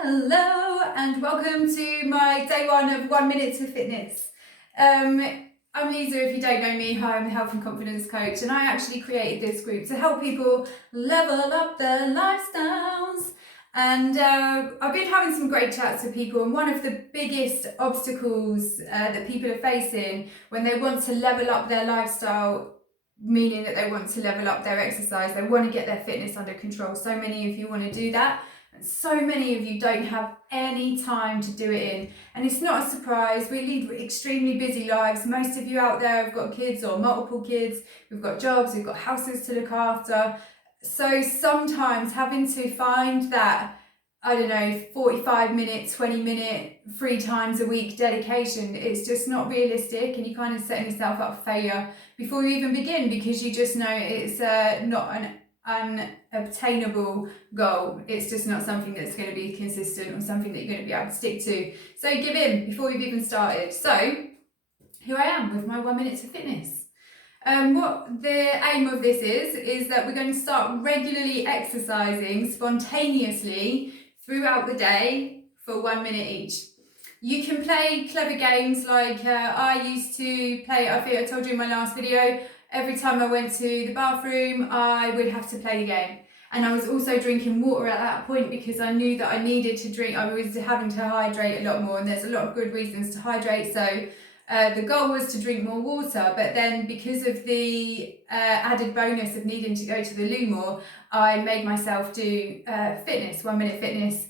Hello and welcome to my day one of 1 Minute to Fitness. I'm Lisa, if you don't know me. Hi, I'm a health and confidence coach, and I actually created this group to help people level up their lifestyles. And I've been having some great chats with people, and one of the biggest obstacles that people are facing when they want to level up their lifestyle, meaning that they want to level up their exercise, they want to get their fitness under control. So many of you want to do that. So many of you don't have any time to do it in, and it's not a surprise. We lead extremely busy lives. Most of you out there have got kids or multiple kids. We've got jobs, we've got houses to look after. So sometimes having to find that, 45-minute, 20-minute, 3 times a week dedication, it's just not realistic, and you're kind of setting yourself up for failure before you even begin, because you just know it's not an unobtainable goal. It's just not something that's going to be consistent or something that you're going to be able to stick to. So give in before you've even started. So here I am with my 1 minute to fitness. What the aim of this is that we're going to start regularly exercising spontaneously throughout the day for 1 minute each. You can play clever games like I used to play. I think I told you in my last video, every time I went to the bathroom, I would have to play the game. And I was also drinking water at that point because I knew that I needed to drink. I was having to hydrate a lot more, and there's a lot of good reasons to hydrate. So the goal was to drink more water, but then because of the added bonus of needing to go to the loo more, I made myself do fitness, 1 minute fitness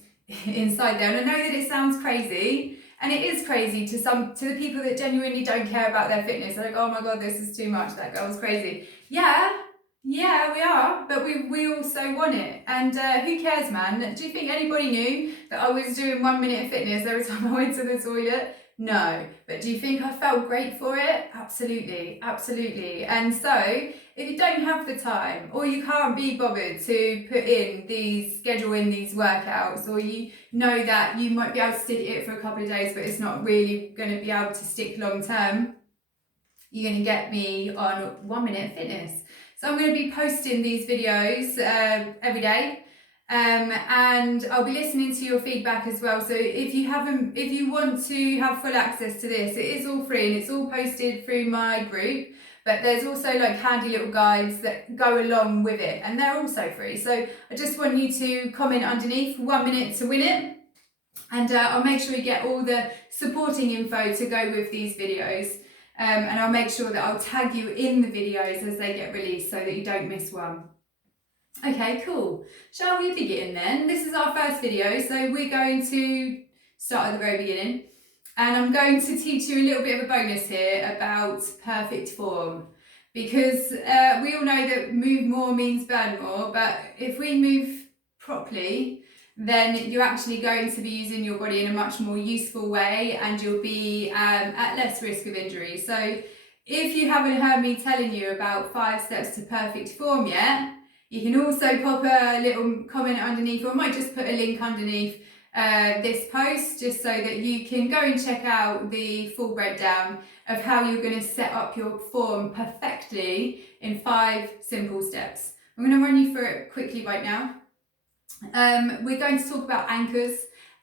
inside there. And I know that it sounds crazy, and it is crazy to the people that genuinely don't care about their fitness. They're like, oh my God, this is too much. That girl's crazy. Yeah, we are, but we also want it. And who cares, man? Do you think anybody knew that I was doing 1 minute fitness every time I went to the toilet? No. But do you think I felt great for it? Absolutely, absolutely. And so if you don't have the time, or you can't be bothered to schedule in these workouts, or you know that you might be able to stick it for a couple of days, but it's not really going to be able to stick long term, you're going to get me on 1 minute fitness. So I'm going to be posting these videos every day. And I'll be listening to your feedback as well. So if you want to have full access to this, it is all free and it's all posted through my group. But there's also like handy little guides that go along with it, and they're also free. So I just want you to comment underneath 1 minute to win it. And I'll make sure you get all the supporting info to go with these videos. And I'll make sure that I'll tag you in the videos as they get released so that you don't miss one. Okay, cool. Shall we begin then? This is our first video, so we're going to start at the very beginning. And I'm going to teach you a little bit of a bonus here about perfect form. Because we all know that move more means burn more, but if we move properly, then you're actually going to be using your body in a much more useful way, and you'll be at less risk of injury. So if you haven't heard me telling you about 5 steps to perfect form yet, you can also pop a little comment underneath, or I might just put a link underneath this post just so that you can go and check out the full breakdown of how you're going to set up your form perfectly in 5 simple steps. I'm going to run you through it quickly right now. We're going to talk about anchors.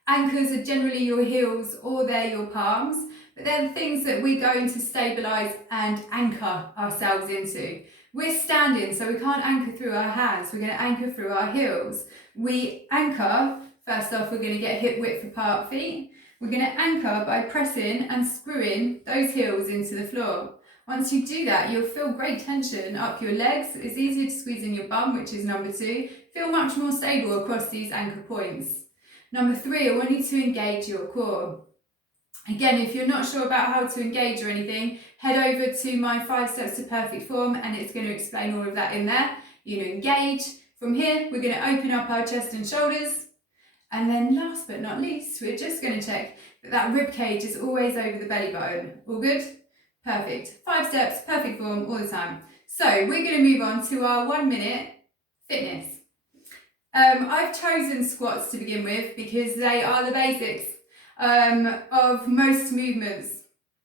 Anchors are generally your heels or they're your palms, but they're the things that we're going to stabilise and anchor ourselves into. We're standing, so we can't anchor through our hands. We're going to anchor through our heels. We anchor, first off, we're going to get hip width apart feet. We're going to anchor by pressing and screwing those heels into the floor. Once you do that, you'll feel great tension up your legs. It's easier to squeeze in your bum, which is number 2. Feel much more stable across these anchor points. Number 3, I want you to engage your core. Again, if you're not sure about how to engage or anything, head over to my 5 steps to perfect form, and it's going to explain all of that in there. You know, engage. From here, we're going to open up our chest and shoulders. And then last but not least, we're just going to check that rib cage is always over the belly button. All good? Perfect. 5 steps, perfect form all the time. So we're going to move on to our 1 minute fitness. I've chosen squats to begin with because they are the basics of most movements,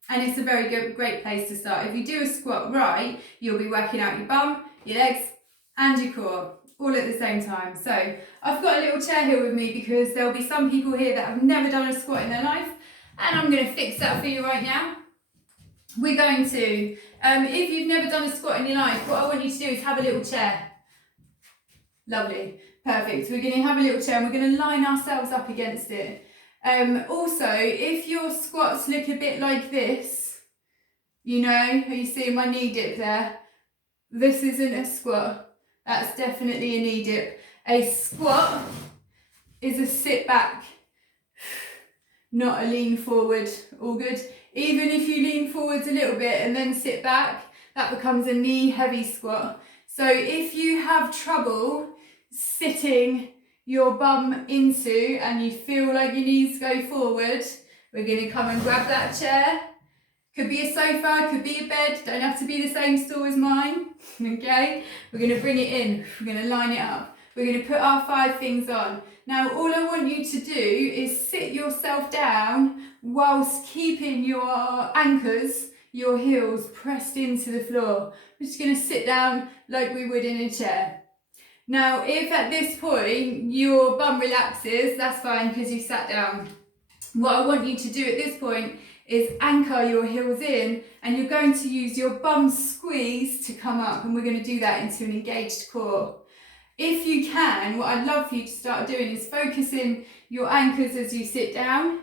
and it's a very great place to start. If you do a squat right, you'll be working out your bum, your legs and your core all at the same time. So I've got a little chair here with me because there'll be some people here that have never done a squat in their life, and I'm going to fix that for you right now. We're going to, if you've never done a squat in your life, what I want you to do is have a little chair. Lovely, perfect. We're going to have a little chair and we're going to line ourselves up against it. Also, if your squats look a bit like this, you know, are you seeing my knee dip there? This isn't a squat. That's definitely a knee dip. A squat is a sit back, not a lean forward. All good. Even if you lean forwards a little bit and then sit back, that becomes a knee heavy squat. So if you have trouble sitting your bum into and you feel like your knees go forward, we're going to come and grab that chair. Could be a sofa, could be a bed, don't have to be the same stool as mine, okay? We're going to bring it in, we're going to line it up. We're going to put our 5 things on. Now all I want you to do is sit yourself down whilst keeping your anchors, your heels pressed into the floor. We're just going to sit down like we would in a chair. Now if at this point your bum relaxes, that's fine because you sat down. What I want you to do at this point is anchor your heels in, and you're going to use your bum squeeze to come up, and we're going to do that into an engaged core. If you can, what I'd love for you to start doing is focusing your anchors as you sit down,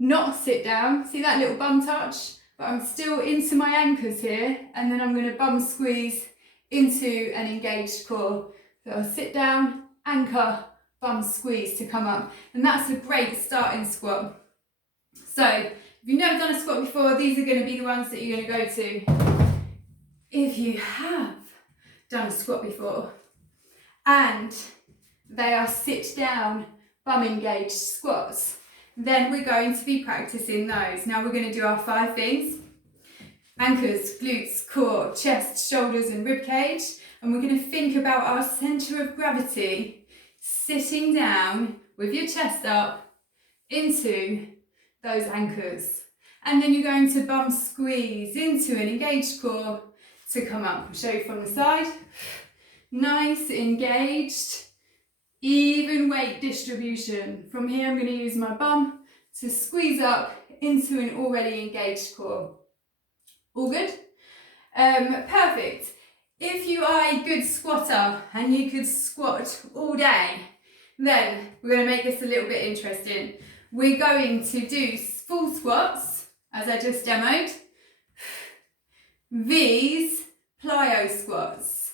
not sit down. See that little bum touch? But I'm still into my anchors here, and then I'm going to bum squeeze into an engaged core. So I'll sit down, anchor, bum squeeze to come up, and that's a great starting squat. So if you've never done a squat before, these are going to be the ones that you're going to go to. If you have done a squat before and they are sit down, bum engaged squats, then we're going to be practicing those. Now we're going to do our 5 things: anchors, glutes, core, chest, shoulders and rib cage. And we're going to think about our centre of gravity sitting down with your chest up into those anchors, and then you're going to bum squeeze into an engaged core to come up. I'll show you from the side. Nice, engaged, even weight distribution. From here I'm going to use my bum to squeeze up into an already engaged core. All good? Perfect. If you are a good squatter and you could squat all day, then we're going to make this a little bit interesting. We're going to do full squats, as I just demoed. These plyo squats.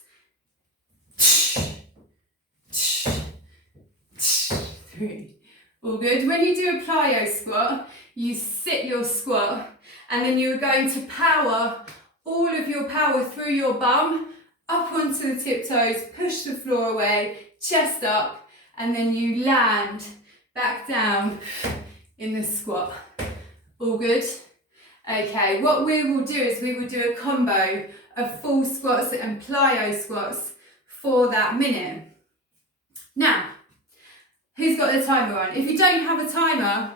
3. All good. When you do a plyo squat, you sit your squat, and then you're going to power all of your power through your bum, up onto the tiptoes, push the floor away, chest up, and then you land back down in the squat. All good? Okay, what we will do is we will do a combo of full squats and plyo squats for that minute. Now, who's got the timer on? If you don't have a timer,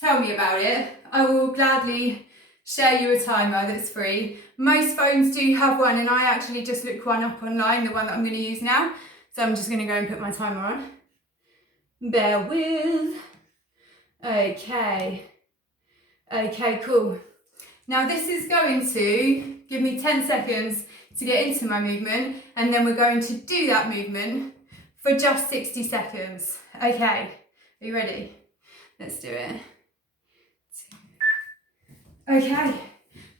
tell me about it. I will gladly share you a timer that's free. Most phones do have one, and I actually just looked one up online, the one that I'm going to use now. So I'm just going to go and put my timer on. Bear with. Okay, cool. Now this is going to give me 10 seconds to get into my movement, and then we're going to do that movement for just 60 seconds. Okay, are you ready? Let's do it. Okay,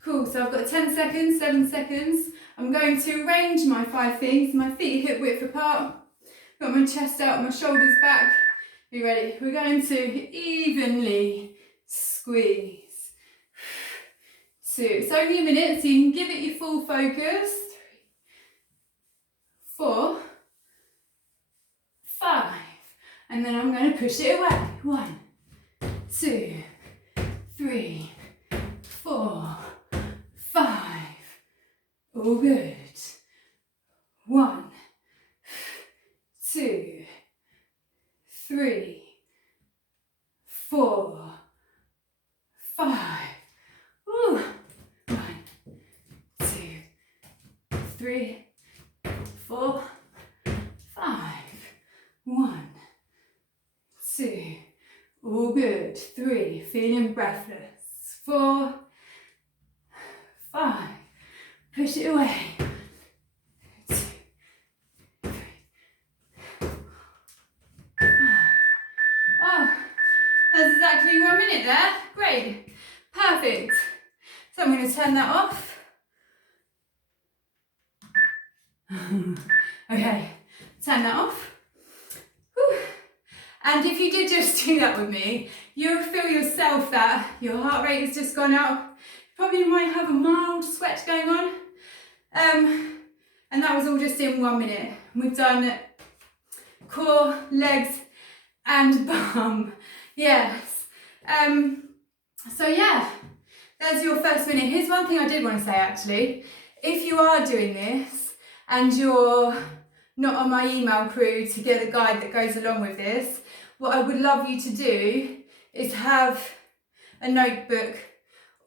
cool. So I've got 10 seconds, 7 seconds. I'm going to arrange my 5 things, my feet hip width apart, got my chest out, my shoulders back. Are you ready? We're going to evenly squeeze. 2. It's only a minute, so you can give it your full focus. 3, 4, 5. And then I'm going to push it away. 1, 2, 3, 4, 5. All good. 1, 2, 3, 4, 5. Woo. 1, 2, 3, 4, 5. All good. 3, feeling breathless. 4, 5, push it away. 2, 3, 4, 5. Oh, that's exactly 1 minute there. Great. Perfect. So I'm going to turn that off. Okay, turn that off. Whew. And if you did just do that with me, you'll feel yourself that your heart rate has just gone up. Probably might have a mild sweat going on. And that was all just in 1 minute. We've done core, legs, and bum. Yes. So yeah, there's your first minute. Here's one thing I did want to say actually. If you are doing this and you're not on my email crew to get a guide that goes along with this, what I would love you to do is have a notebook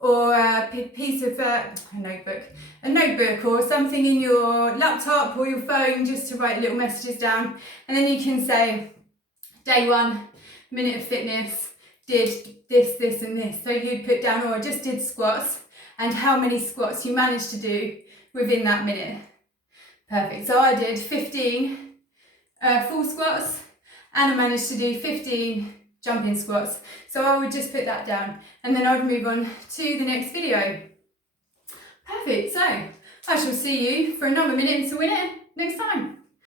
or a piece of a notebook or something in your laptop or your phone just to write little messages down, and then you can say day 1 minute of fitness, did this and this. So you'd put down, or I just did squats, and how many squats you managed to do within that minute. Perfect. So I did 15 full squats and I managed to do 15 jumping squats. So I would just put that down and then I would move on to the next video. Perfect. So I shall see you for another minute to win it next time.